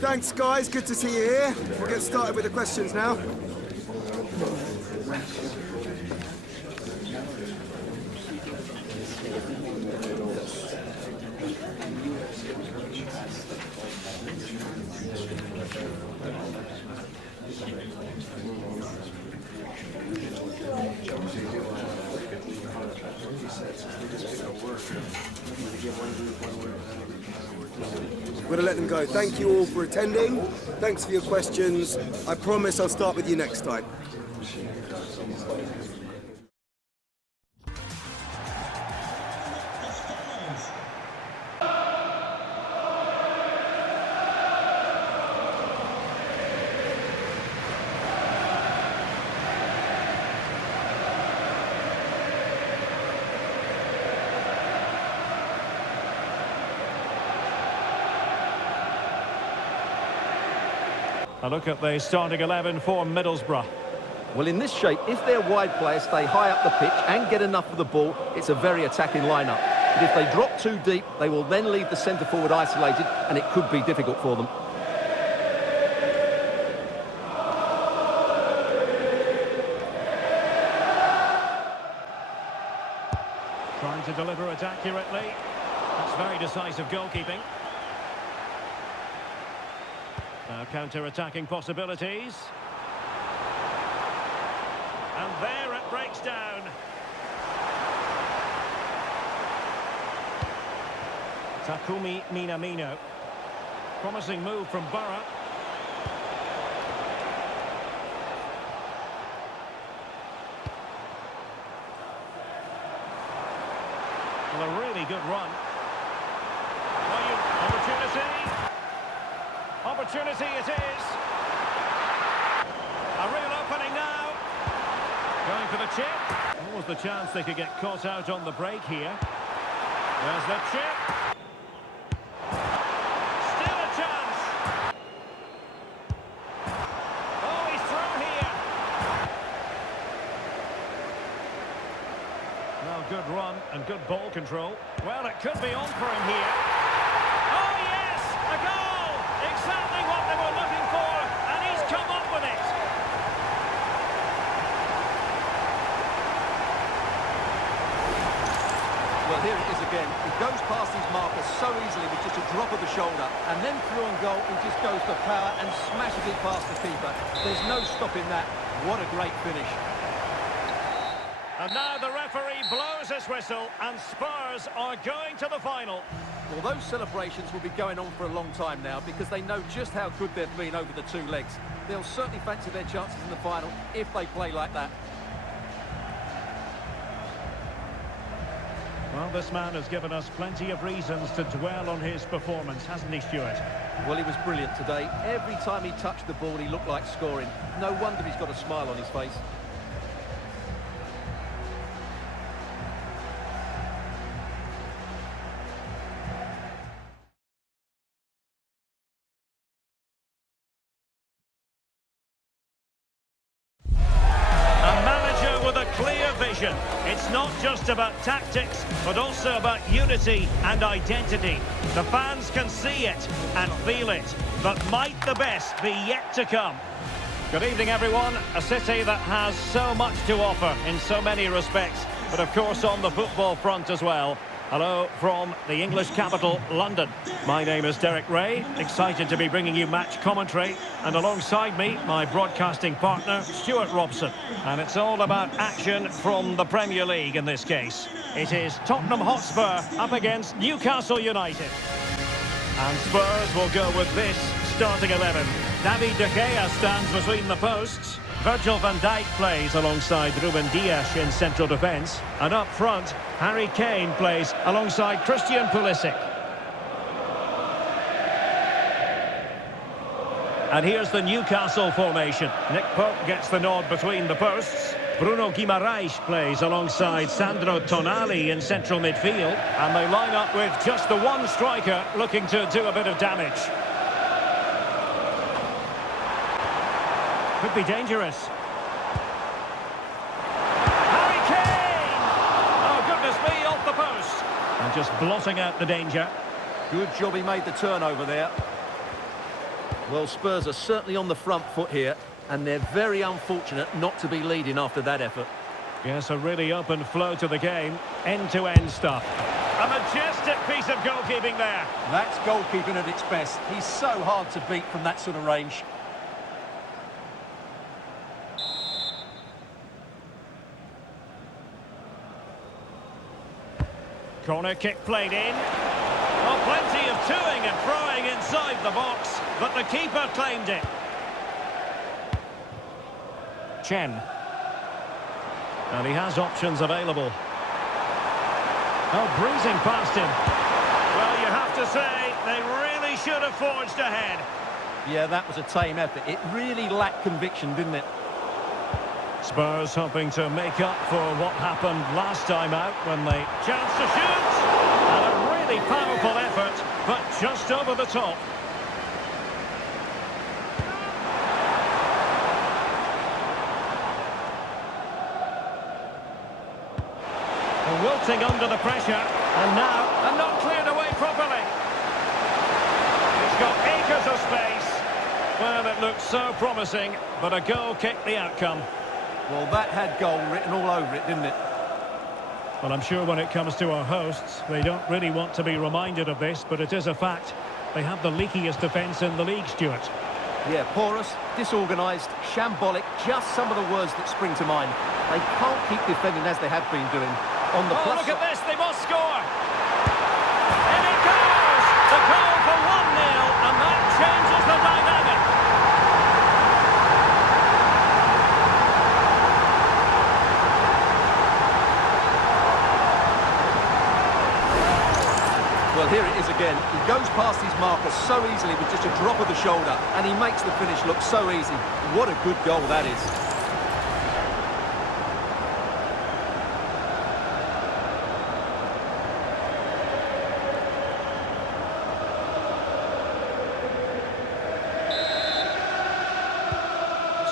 Thanks, guys. Good to see you here. We'll get started with the questions now. We're going to let them go. Thank you all for attending. Thanks for your questions. I promise I'll start with you next time. A look at the starting 11 for Middlesbrough. Well, in this shape, if their wide players stay high up the pitch and get enough of the ball, it's a very attacking lineup. But if they drop too deep, they will then leave the centre-forward isolated, and it could be difficult for them. Trying to deliver it accurately. That's very decisive goalkeeping. Now counter-attacking possibilities. And there it breaks down. Takumi Minamino. Promising move from Borough. Well, a really good run. Opportunity. Opportunity it is. A real opening now. Going for the chip. What was the chance they could get caught out on the break here? There's the chip. Still a chance. Oh, he's through here. Well, good run and good ball control. Well, it could be on for him here. Oh, yes! A goal! Exactly what they were looking for, and he's come up with it. Well, here it is again. He goes past his marker so easily with just a drop of the shoulder, and then through on goal, he just goes for power and smashes it past the keeper. There's no stopping that. What a great finish. And now the referee blows his whistle, and Spurs are going to the final. Well, those celebrations will be going on for a long time now because they know just how good they've been over the two legs. They'll certainly fancy their chances in the final if they play like that. Well, this man has given us plenty of reasons to dwell on his performance, hasn't he, Stuart? Well, he was brilliant today. Every time he touched the ball, he looked like scoring. No wonder he's got a smile on his face. It's not just about tactics, but also about unity and identity. The fans can see it and feel it, but might the best be yet to come? Good evening, everyone. A city that has so much to offer in so many respects, but of course on the football front as well. Hello from the English capital, London. My name is Derek Ray, excited to be bringing you match commentary, and alongside me, my broadcasting partner, Stuart Robson. And it's all about action from the Premier League in this case. It is Tottenham Hotspur up against Newcastle United. And Spurs will go with this starting 11. David De Gea stands between the posts. Virgil van Dijk plays alongside Ruben Dias in central defence. And up front, Harry Kane plays alongside Christian Pulisic. And here's the Newcastle formation. Nick Pope gets the nod between the posts. Bruno Guimaraes plays alongside Sandro Tonali in central midfield. And they line up with just the one striker looking to do a bit of damage. Could be dangerous. Harry Kane! Oh, goodness me, off the post. And just blotting out the danger. Good job he made the turnover there. Well, Spurs are certainly on the front foot here, and they're very unfortunate not to be leading after that effort. Yes, a really open flow to the game. End-to-end stuff. A majestic piece of goalkeeping there. That's goalkeeping at its best. He's so hard to beat from that sort of range. Corner kick played in. Well, plenty of toing and throwing inside the box, but the keeper claimed it. Chen. And he has options available. Oh, breezing past him. Well, you have to say, they really should have forged ahead. Yeah, that was a tame effort. It really lacked conviction, didn't it? Spurs hoping to make up for what happened last time out when they chance to shoot. And a really powerful effort, but just over the top. Wilting under the pressure, and now, and not cleared away properly. He's got acres of space. Well, it looked so promising, but a goal kicked the outcome. Well, that had goal written all over it, didn't it? Well, I'm sure when it comes to our hosts, they don't really want to be reminded of this, but it is a fact. They have the leakiest defence in the league, Stuart. Yeah, porous, disorganised, shambolic, just some of the words that spring to mind. They can't keep defending as they have been doing. On the Oh, look at this, they must score! In it goes! The goal for 1-0, and that changes the dynamic. Well, here it is again. He goes past his marker so easily with just a drop of the shoulder, and he makes the finish look so easy. What a good goal that is.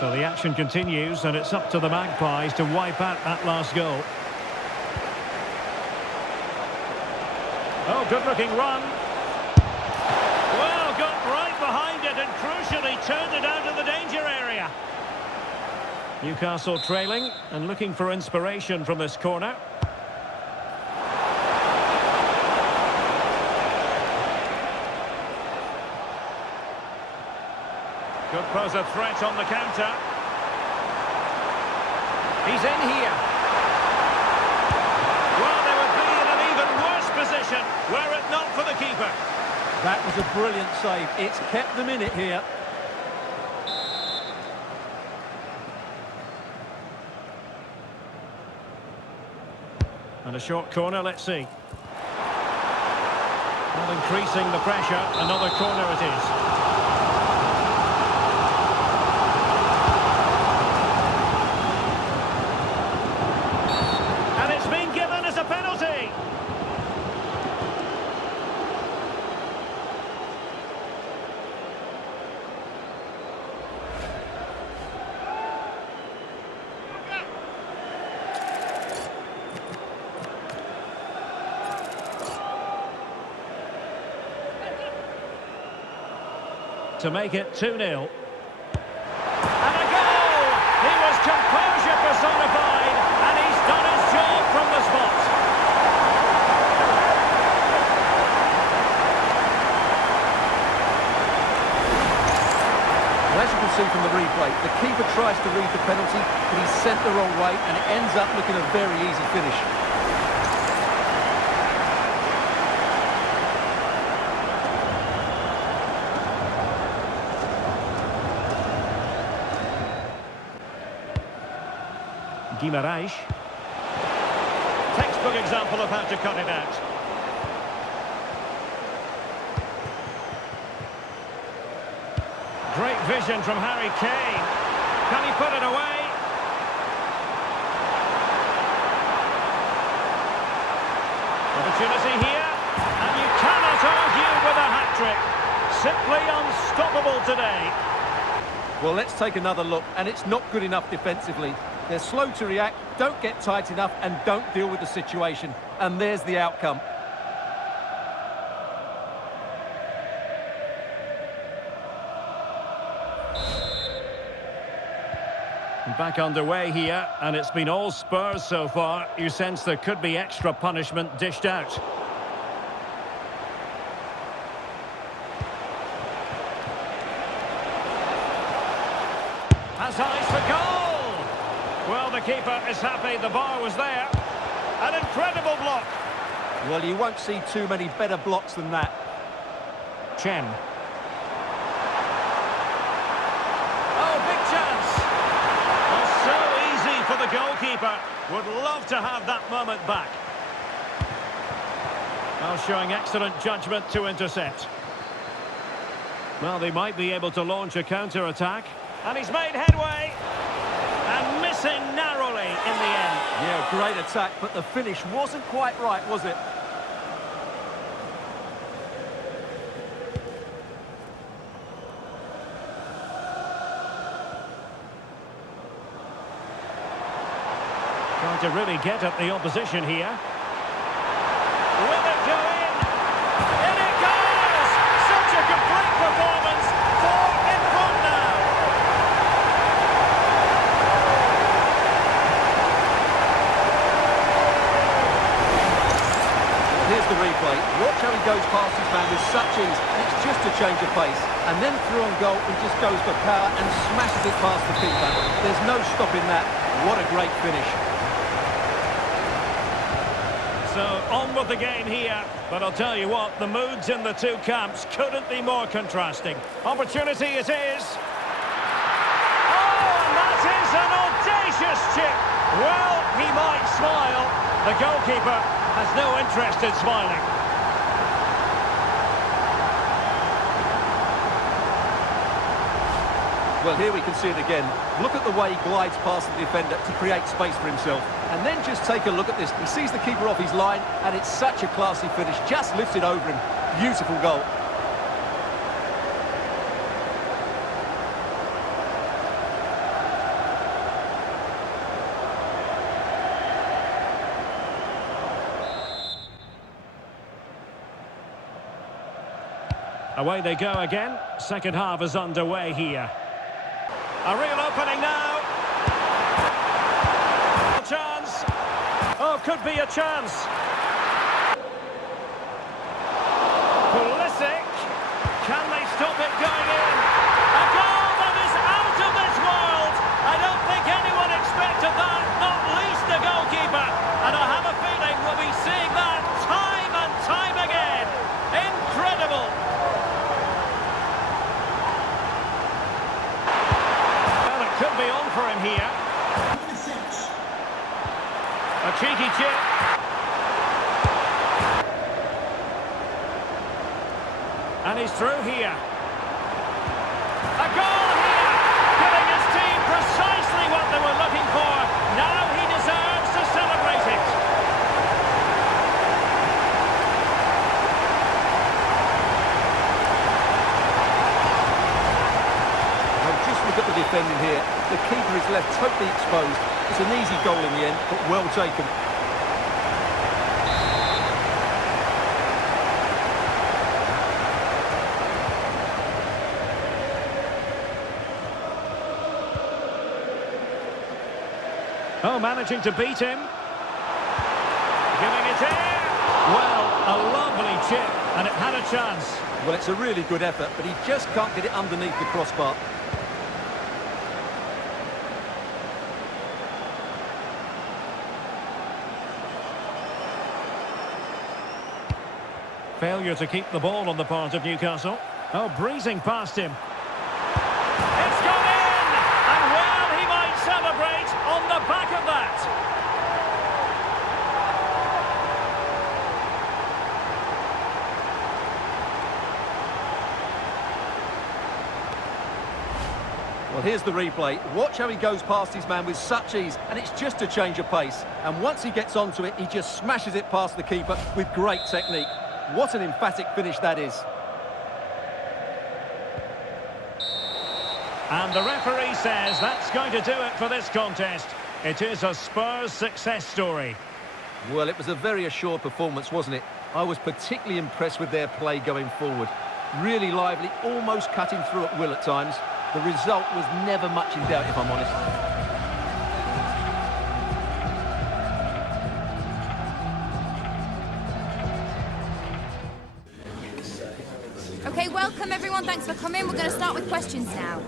So the action continues, and it's up to the Magpies to wipe out that last goal. Oh, good-looking run. Well, got right behind it and crucially turned it out of the danger area. Newcastle trailing and looking for inspiration from this corner. Could pose a threat on the counter. He's in here. Well, they would be in an even worse position were it not for the keeper. That was a brilliant save. It's kept them in it here. And a short corner, let's see. Not increasing the pressure, another corner it is. To make it 2-0. And a goal! He was composure personified, and he's done his job from the spot. Well, as you can see from the replay, the keeper tries to read the penalty, but he's sent the wrong way, and it ends up looking a very easy finish. Guimaraes. Textbook example of how to cut it out. Great vision from Harry Kane. Can he put it away? Opportunity here, and you cannot argue with a hat-trick. Simply unstoppable today. Well, let's take another look, and it's not good enough defensively. They're slow to react, don't get tight enough, and don't deal with the situation. And there's the outcome. Back underway here, and it's been all Spurs so far. You sense there could be extra punishment dished out. Has eyes for goal! Well, the keeper is happy the bar was there. An incredible block. Well, you won't see too many better blocks than that. Chen. Oh, big chance. Well, so easy for the goalkeeper. Would love to have that moment back. Well, showing excellent judgment to intercept. Well, they might be able to launch a counter-attack. And he's made headway. And missing narrowly in the end. Yeah, great attack, but the finish wasn't quite right, was it? Trying to really get at the opposition here. Will it go in? In it goes! Such a complete performance. 4 in front now. Here's the replay. Watch how he goes past his man with such ease. It's just a change of pace. And then through on goal, he just goes for power and smashes it past the keeper. There's no stopping that. What a great finish. So on with the game here, but I'll tell you what, the moods in the two camps couldn't be more contrasting. Opportunity it is. Oh, and that is an audacious chip. Well, he might smile. The goalkeeper has no interest in smiling. Well, here we can see it again. Look at the way he glides past the defender to create space for himself. And then just take a look at this. He sees the keeper off his line, and it's such a classy finish. Just lifts it over him. Beautiful goal. Away they go again. Second half is underway here. A real opening now. Chance. Oh, could be a chance. Pulisic. Can they stop it going in? A goal that is out of this world. I don't think anyone expected that, not least the goalkeeper. And I have a feeling we'll be seeing that time and time again. Incredible. Could be on for him here. A cheeky chip. And he's through here. A goal here, giving his team precisely what they were looking for. Now he deserves to celebrate it. Look at the defending here. The keeper is left totally exposed. It's an easy goal in the end, but well taken. Oh, managing to beat him. Giving it in. Well, a lovely chip, and it had a chance. Well, it's a really good effort, but he just can't get it underneath the crossbar. Failure to keep the ball on the part of Newcastle. Oh, breezing past him. It's gone in! And well, he might celebrate on the back of that. Well, here's the replay. Watch how he goes past his man with such ease, and it's just a change of pace. And once he gets onto it, he just smashes it past the keeper with great technique. What an emphatic finish that is. And the referee says that's going to do it for this contest. It is a Spurs success story. Well, it was a very assured performance, wasn't it? I was particularly impressed with their play going forward. Really lively, almost cutting through at will at times. The result was never much in doubt, if I'm honest. Okay, welcome everyone. Thanks for coming. We're going to start with questions now.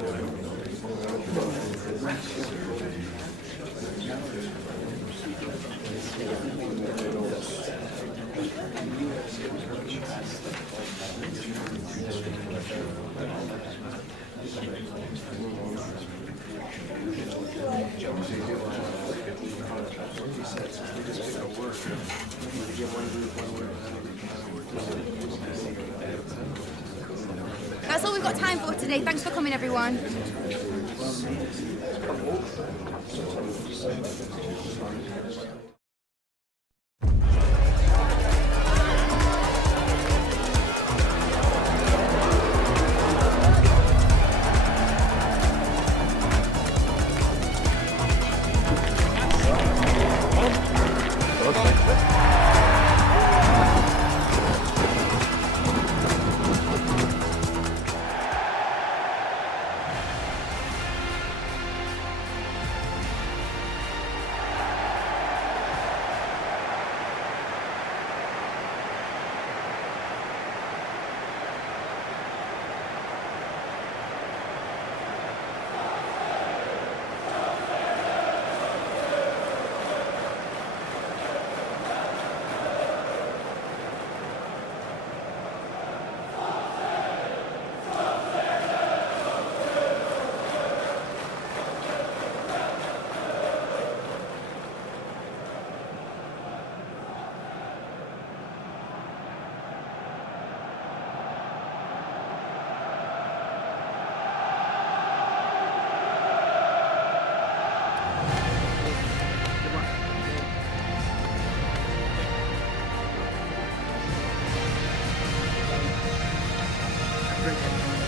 That's all we've got time for today. Thanks for coming, everyone. Brilliant.